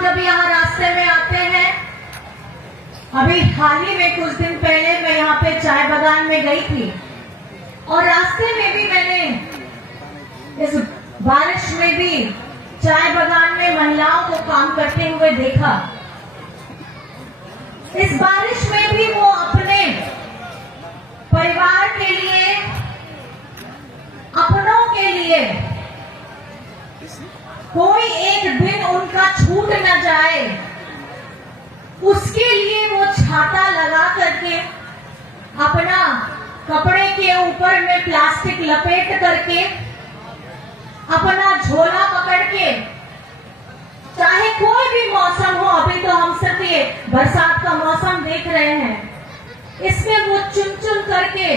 हम जब यहाँ रास्ते में आते हैं, अभी हाल ही में कुछ दिन पहले मैं यहाँ पे चाय बागान में गई थी और रास्ते में भी मैंने इस बारिश में भी चाय बागान में महिलाओं को काम करते हुए देखा। इस बारिश में भी वो अपने परिवार के लिए, अपनों के लिए कोई एक दिन उनका छूट न जाए, उसके लिए वो छाता लगा करके अपना कपड़े के ऊपर में प्लास्टिक लपेट करके अपना झोला पकड़ के, चाहे कोई भी मौसम हो, अभी तो हम सिर्फ ये बरसात का मौसम देख रहे हैं, इसमें वो चुन चुन करके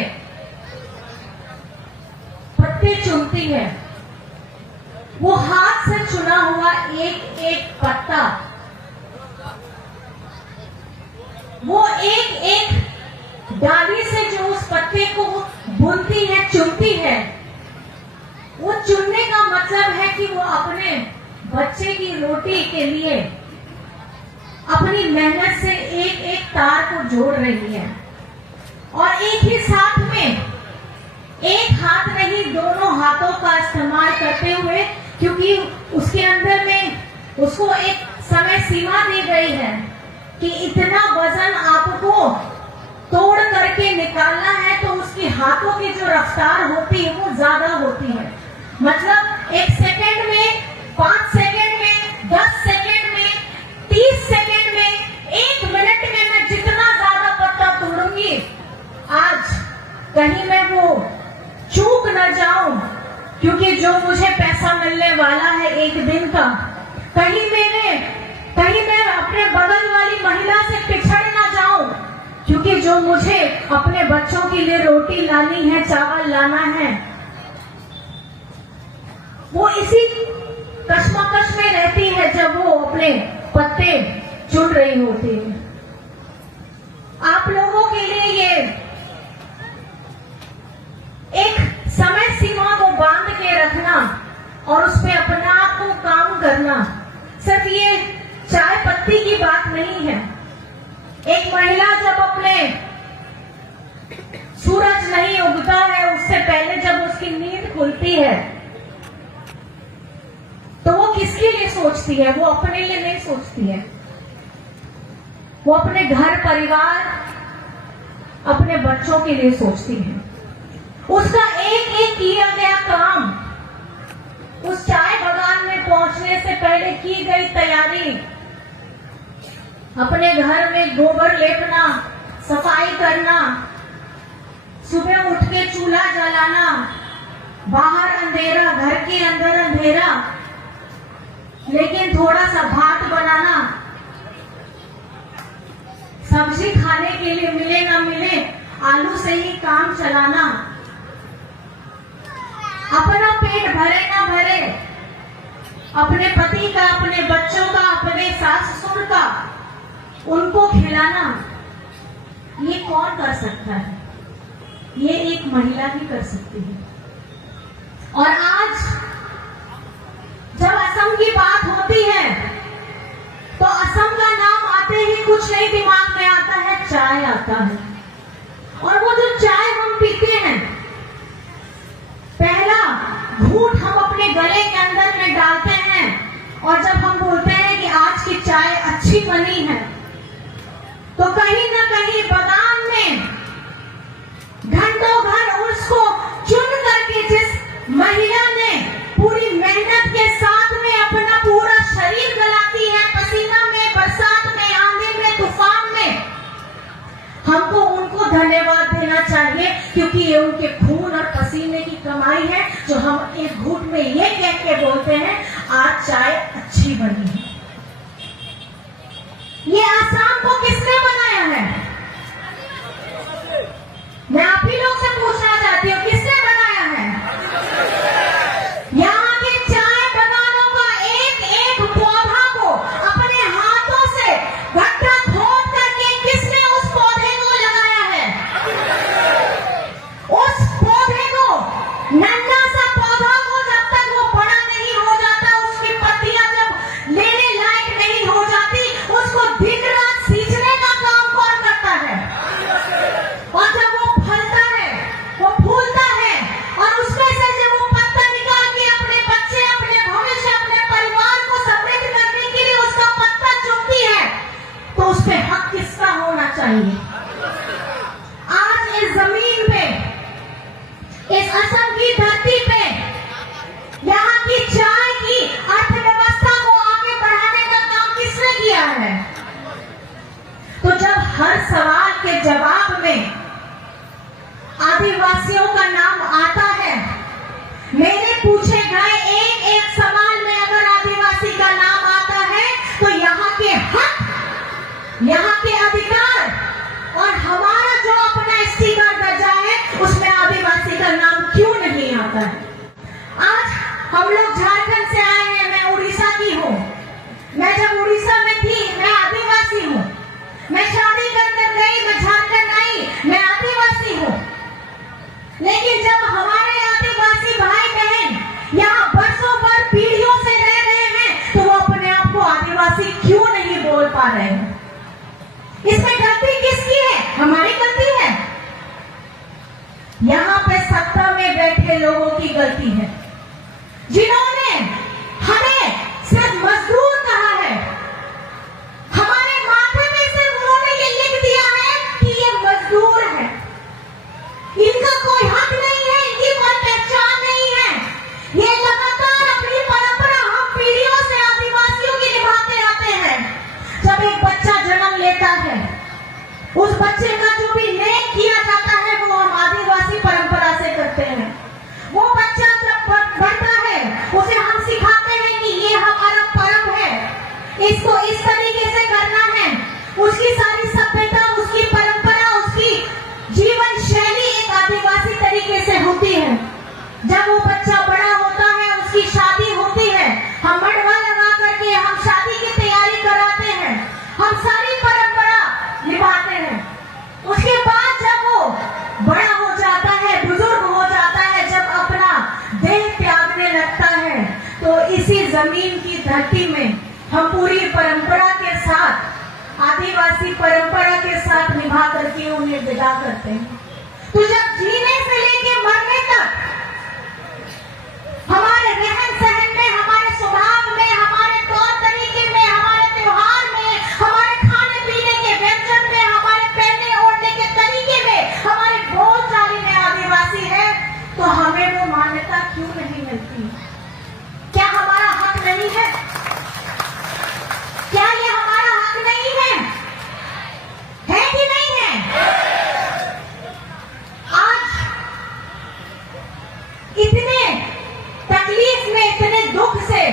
पत्ते चुनती है। वो हाथ से चुना हुआ एक एक पत्ता, वो एक एक डाली से जो उस पत्ते को बुनती है, चुनती है। वो चुनने का मतलब है कि वो अपने बच्चे की रोटी के लिए अपनी मेहनत से एक एक तार को जोड़ रही है और एक ही साथ में, एक हाथ नहीं दोनों हाथों का इस्तेमाल करते हुए, क्योंकि उसके अंदर में उसको एक समय सीमा दी गई है कि इतना वजन आपको तोड़ करके निकालना है, तो उसकी हाथों की जो रफ्तार होती है वो ज्यादा होती है। मतलब 1 सेकेंड में, 5 सेकेंड में, 10 सेकेंड में, 30 सेकेंड में, 1 मिनट में मैं जितना ज्यादा पत्ता तोड़ूंगी, आज कहीं मैं वो चूक न जाऊं, क्योंकि जो मुझे पैसा मिलने वाला है एक दिन का, कहीं मैं अपने बगल वाली महिला से पिछड़ ना जाऊं, क्योंकि जो मुझे अपने बच्चों के लिए रोटी लानी है, चावल लाना है, वो इसी कश्मकश में रहती है जब वो अपने पत्ते चुन रही होती है। आप लोगों के लिए ये एक समय सीमा को बांध के रखना और उस पे अपना आप को काम करना, सिर्फ ये चाय पत्ती की बात नहीं है। एक महिला जब अपने सूरज नहीं उगता है उससे पहले जब उसकी नींद खुलती है, तो वो किसके लिए सोचती है? वो अपने लिए नहीं सोचती है, वो अपने घर परिवार, अपने बच्चों के लिए सोचती है। उसका एक एक किया गया काम, उस चाय बागान में पहुंचने से पहले की गई तैयारी, अपने घर में गोबर लेपना, सफाई करना, सुबह उठ के चूल्हा जलाना, बाहर अंधेरा, घर के अंदर अंधेरा, लेकिन थोड़ा सा भात बनाना, सब्जी खाने के लिए मिले ना मिले, आलू से ही काम चलाना, अपना पेट भरे ना भरे, अपने पति का, अपने बच्चों का, अपने सास ससुर का, उनको खिलाना, ये कौन कर सकता है? ये एक महिला ही कर सकती है। और आज जब असम की बात होती है तो असम का नाम आते ही कुछ नहीं दिमाग में आता है, चाय आता है। और वो जो चाय हम पीते हैं, पहला घूंट हम अपने गले के अंदर में डालते हैं और जब हम बोलते हैं कि आज की चाय अच्छी बनी है, तो कहीं ना कहीं बागान में घंटों घर उसको चुन करके जिस महिला ने पूरी मेहनत के साथ में अपना पूरा शरीर गलाती है, पसीना में, बरसात में, आंधी में, तूफान में, हमको उनको धन्यवाद देना चाहिए, क्योंकि ये उनके खून और पसीने की कमाई है जो हम एक घूंट में ये कह के बोलते हैं आज चाय अच्छी बनी है। ये आसाम को किसने बनाया है? मैं आप ही लोग से पूछना चाहती हूँ, किसने बनाया है? यहाँ के चाय बागानों का एक एक पौधा को अपने हाथों से गड्ढा खोद करके किसने उस पौधे को लगाया है? उस पौधे को, नन्हा सा पौधा को, जब तक वो बड़ा नहीं हो जाता, उसकी पत्तियां जब लेने लायक नहीं हो आदिवासियों का नाम आता है, मेरे पूछे गए एक एक सवाल में अगर आदिवासी का नाम आता है तो यहाँ के हक, यहाँ के अधिकार और हमारा जो अपना एसटी का दर्जा है उसमें आदिवासी का नाम क्यों नहीं आता है। आज हम लोग झारखंड से आए हैं, मैं उड़ीसा की हूँ। मैं जब उड़ीसा में थी मैं आदिवासी हूँ। मैं शादी कर गई, मैं झारखंड आई, मैं आदिवासी हूँ। लेकिन जब हमारे आदिवासी भाई बहन यहाँ बरसों पर पीढ़ियों से रह रहे हैं तो वो अपने आप को आदिवासी क्यों नहीं बोल पा रहे हैं। इसमें गलती किसकी है? हमारी गलती है। यहाँ पे सत्ता में बैठे लोगों की गलती है, जिन्होंने हमें सिर्फ मजदूर कहा है। हमारे माथे में सिर्फ उन्होंने ये लिख दिया है कि ये मजदूर है, इनका कोई हक नहीं है, इनकी कोई पहचान नहीं है। ये लगातार अपनी परंपरा हम पीढ़ियों से आदिवासियों की निभाते आते हैं। जब एक बच्चा जन्म लेता है, उस बच्चे का जो भी नेक किया जाता है वो हम आदिवासी परंपरा से करते हैं। वो बच्चा जब बढ़ता है उसे हम सिखाते हैं कि ये हमारा पर्व है, इसको इस तरीके से करना है। उसकी सारी सभ्यता, उसकी परंपरा, उसकी जीवन शैली एक आदिवासी तरीके से होती है। जब वो बच्चा बड़ा होता है, उसकी शादी होती है, हम मड़वा लगा करके हम शादी की तैयारी कराते हैं, हम सारी परंपरा निभाते हैं। उसके बाद जब वो बड़ा हो जाता है, बुजुर्ग हो जाता है, जब अपना देह त्यागने लगता है तो इसी जमीन की धरती में हम पूरी परंपरा के साथ, आदिवासी परंपरा के साथ निभा करके उन्हें विदा करते हैं। तो जब जीने से लेके मरने तक हमारे रहन सहन में, हमारे स्वभाव में, हमारे तौर तरीके में, हमारे त्योहार में, हमारे खाने पीने के व्यंजन में, हमारे पहनने ओढ़ने के तरीके में, हमारे बोलचाल में आदिवासी है, तो हमें वो मान्यता क्यों नहीं मिलती? क्या हमारा हक नहीं है? क्या ये हमारा हक नहीं है? है कि नहीं है? आज इतने तकलीफ में, इतने दुख से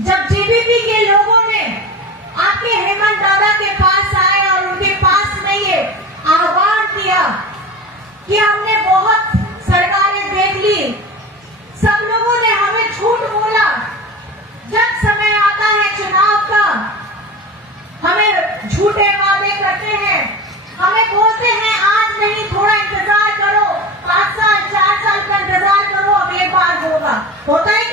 जब जेबीपी के लोगों ने आके हेमंत दादा के पास आए और उनके पास में ये आह्वान किया कि हमने बहुत सरकारें देख ली, सब लोगों ने हमें झूठ बोला, जब समय आता है चुनाव का हमें झूठे वादे करते हैं, हमें बोलते हैं आज नहीं थोड़ा इंतजार करो, 5 साल 4 साल का इंतजार करो, अगले बार होगा। होता है